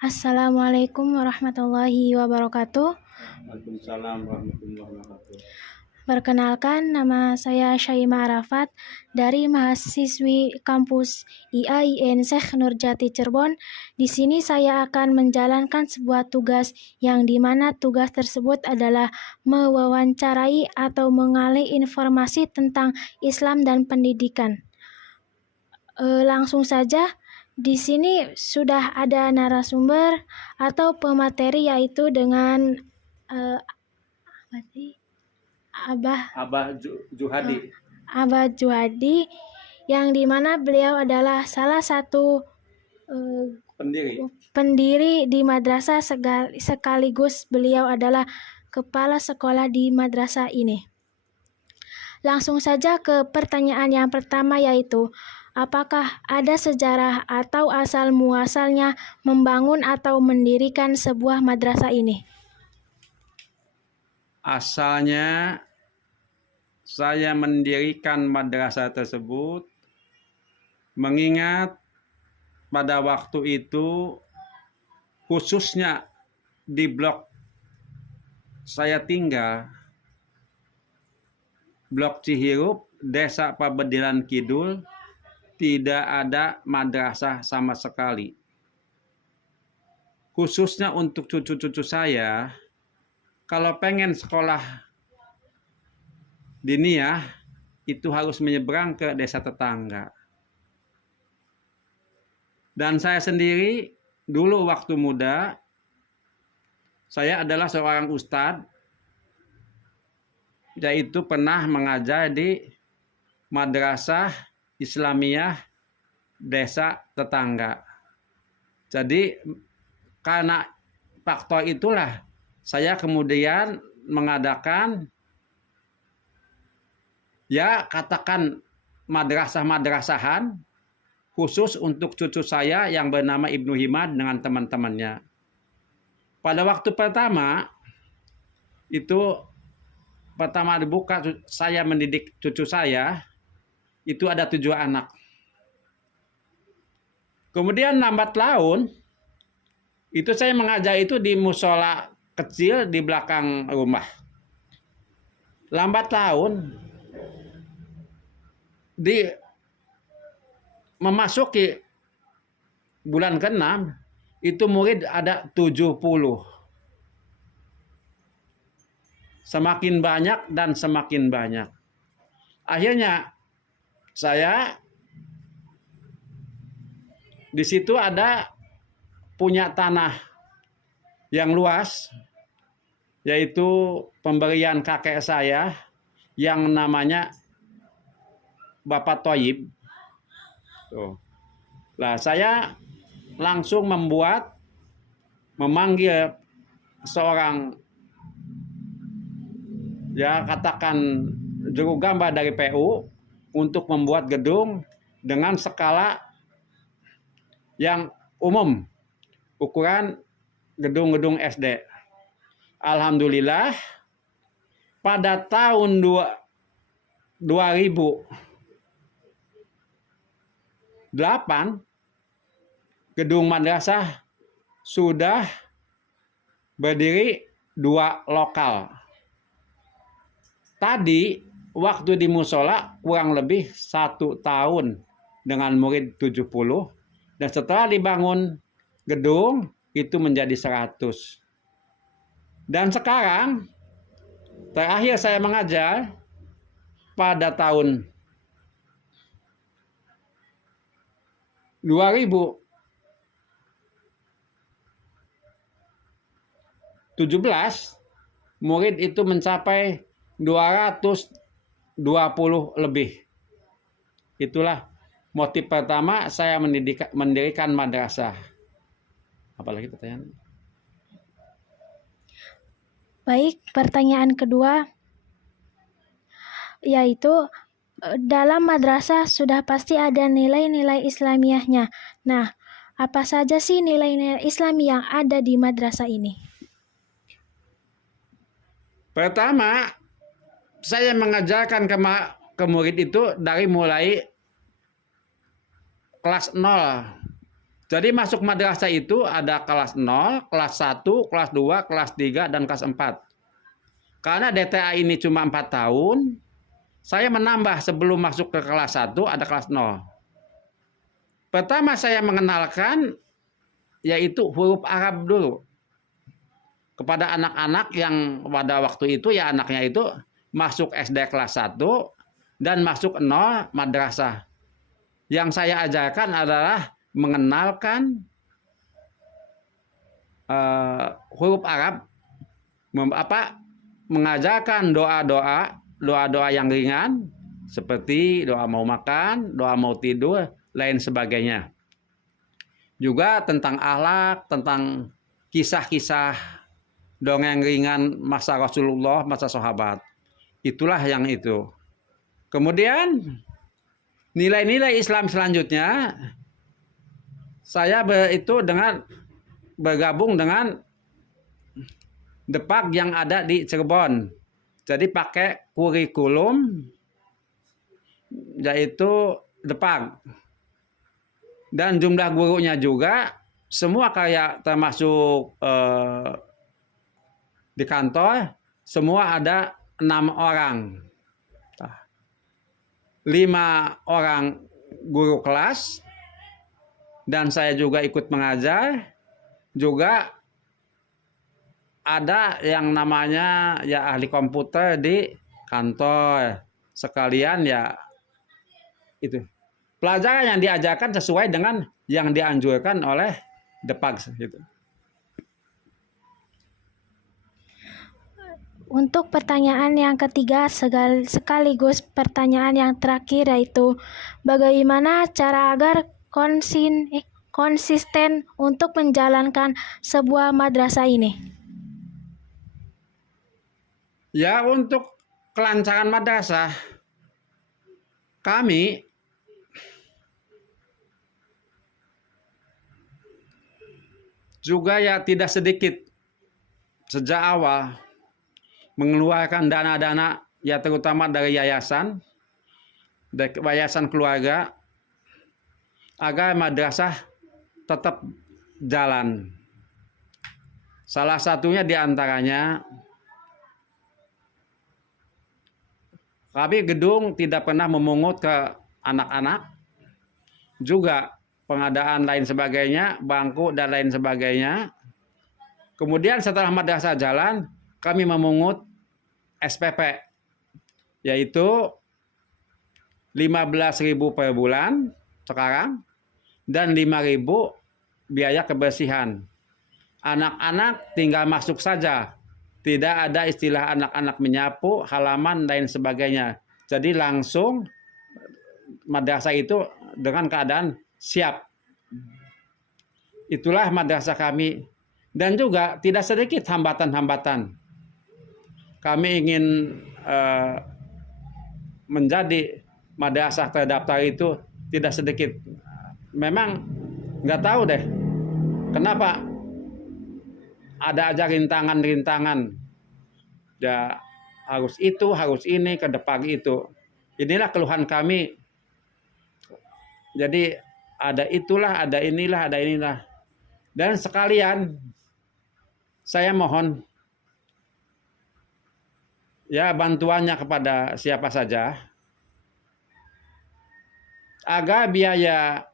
Assalamualaikum warahmatullahi wabarakatuh. Waalaikumsalam warahmatullahi wabarakatuh. Perkenalkan, nama saya Syaimah Arafat dari mahasiswi kampus IAIN Syekh Nurjati Cirebon. Di sini saya akan menjalankan sebuah tugas yang dimana tugas tersebut adalah mewawancarai atau mengalih informasi tentang Islam dan pendidikan. Langsung saja, di sini sudah ada narasumber atau pemateri yaitu dengan Abah Juhadi, yang dimana beliau adalah salah satu pendiri di madrasah sekaligus beliau adalah kepala sekolah di madrasah ini. Langsung saja ke pertanyaan yang pertama, yaitu apakah ada sejarah atau asal muasalnya membangun atau mendirikan sebuah madrasah ini? Asalnya saya mendirikan madrasah tersebut mengingat pada waktu itu khususnya di blok saya tinggal, blok Cihirup, Desa Pabedilan Kidul, tidak ada madrasah sama sekali. Khususnya untuk cucu-cucu saya, kalau pengen sekolah diniyah itu harus menyeberang ke desa tetangga. Dan saya sendiri dulu waktu muda, saya adalah seorang ustadz, yaitu pernah mengajar di madrasah Islamiyah desa tetangga. Jadi karena faktor itulah saya kemudian mengadakan, ya katakan, madrasah-madrasahan khusus untuk cucu saya yang bernama Ibnu Himad dengan teman-temannya. Pada waktu pertama dibuka, saya mendidik cucu saya, itu ada 7 anak. Kemudian lambat laun, itu saya mengajar itu di musola kecil di belakang rumah. Lambat laun, memasuki bulan ke-6, itu murid ada 70. Semakin banyak dan semakin banyak. Akhirnya saya di situ ada punya tanah yang luas, yaitu pemberian kakek saya yang namanya Bapak Toyib. Nah, saya langsung memanggil seorang, ya katakan, juru gambar dari PU untuk membuat gedung dengan skala yang umum, ukuran gedung-gedung SD. Alhamdulillah pada tahun 2008 gedung madrasah sudah berdiri 2 lokal. Tadi waktu di musola kurang lebih 1 tahun dengan murid 70, dan setelah dibangun gedung itu menjadi 100. Dan sekarang terakhir saya mengajar pada tahun 2017, murid itu mencapai 220 lebih. Itulah motif pertama saya mendirikan madrasah. Apalagi pertanyaan? Baik, pertanyaan kedua, yaitu dalam madrasah sudah pasti ada nilai-nilai Islamiyahnya. Nah, Apa saja sih nilai-nilai Islam yang ada di madrasah ini? Pertama, saya mengajarkan ke murid itu dari mulai kelas 0. Jadi masuk madrasah itu ada kelas 0, kelas 1, kelas 2, kelas 3, dan kelas 4. Karena DTA ini cuma 4 tahun, saya menambah sebelum masuk ke kelas 1 ada kelas 0. Pertama saya mengenalkan yaitu huruf Arab dulu. Kepada anak-anak yang pada waktu itu ya anaknya itu masuk SD kelas 1 dan masuk 0 madrasah. Yang saya ajarkan adalah mengenalkan huruf Arab, mengajarkan doa-doa yang ringan seperti doa mau makan, doa mau tidur, lain sebagainya. Juga tentang akhlak, tentang kisah-kisah dongeng ringan masa Rasulullah, masa sahabat. Itulah yang itu. Kemudian nilai-nilai Islam selanjutnya saya bergabung dengan Depak yang ada di Cirebon. Jadi pakai kurikulum yaitu Depak. Dan jumlah gurunya juga semua kayak termasuk di kantor semua ada 6 orang. 5 orang guru kelas dan saya juga ikut mengajar. Juga ada yang namanya ya ahli komputer di kantor. Sekalian ya itu. Pelajaran yang diajarkan sesuai dengan yang dianjurkan oleh Depak gitu. Untuk pertanyaan yang ketiga sekaligus pertanyaan yang terakhir yaitu bagaimana cara agar konsisten untuk menjalankan sebuah madrasah ini? Ya untuk kelancaran madrasah kami juga ya tidak sedikit sejak awal mengeluarkan dana-dana ya terutama dari yayasan keluarga agar madrasah tetap jalan. Salah satunya diantaranya kami gedung tidak pernah memungut ke anak-anak, juga pengadaan lain sebagainya, bangku dan lain sebagainya. Kemudian setelah madrasah jalan, kami memungut SPP, yaitu 15.000 per bulan sekarang, dan 5.000 biaya kebersihan. Anak-anak tinggal masuk saja. Tidak ada istilah anak-anak menyapu, halaman, lain sebagainya. Jadi langsung madrasah itu dengan keadaan siap. Itulah madrasah kami. Dan juga tidak sedikit hambatan-hambatan. Kami ingin menjadi madrasah terdaftar itu tidak sedikit. Memang nggak tahu deh kenapa ada aja rintangan-rintangan. Ya harus itu, harus ini, ke depan itu. Inilah keluhan kami. Jadi ada itulah, ada inilah, ada inilah. Dan sekalian saya mohon ya bantuannya kepada siapa saja agar biaya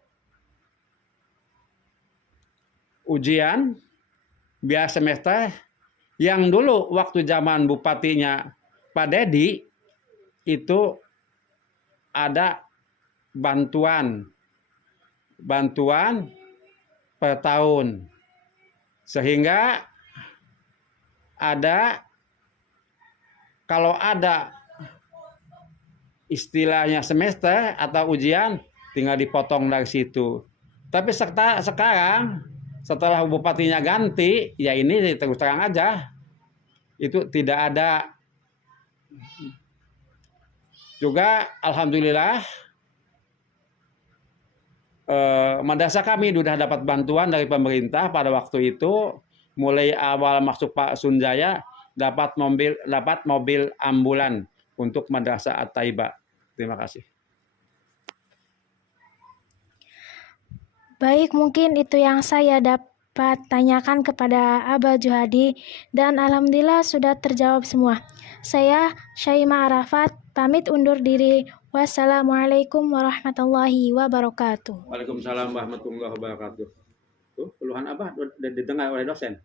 ujian, biaya semester yang dulu waktu zaman bupatinya Pak Dedi itu ada bantuan per tahun, sehingga ada kalau ada istilahnya semester atau ujian tinggal dipotong dari situ. Tapi sekarang setelah bupatinya ganti, ya ini terus terang aja itu tidak ada. Juga alhamdulillah madrasah kami sudah dapat bantuan dari pemerintah pada waktu itu, mulai awal masuk Pak Sunjaya dapat mobil ambulan untuk Madrasah At-Taibah. Terima kasih. Baik, mungkin itu yang saya dapat tanyakan kepada Abah Juhadi, dan alhamdulillah sudah terjawab semua. Saya Syaimah Arafat pamit undur diri. Wassalamualaikum warahmatullahi wabarakatuh. Waalaikumsalam warahmatullahi wabarakatuh. Tuh, keluhan Abah didengar oleh dosen.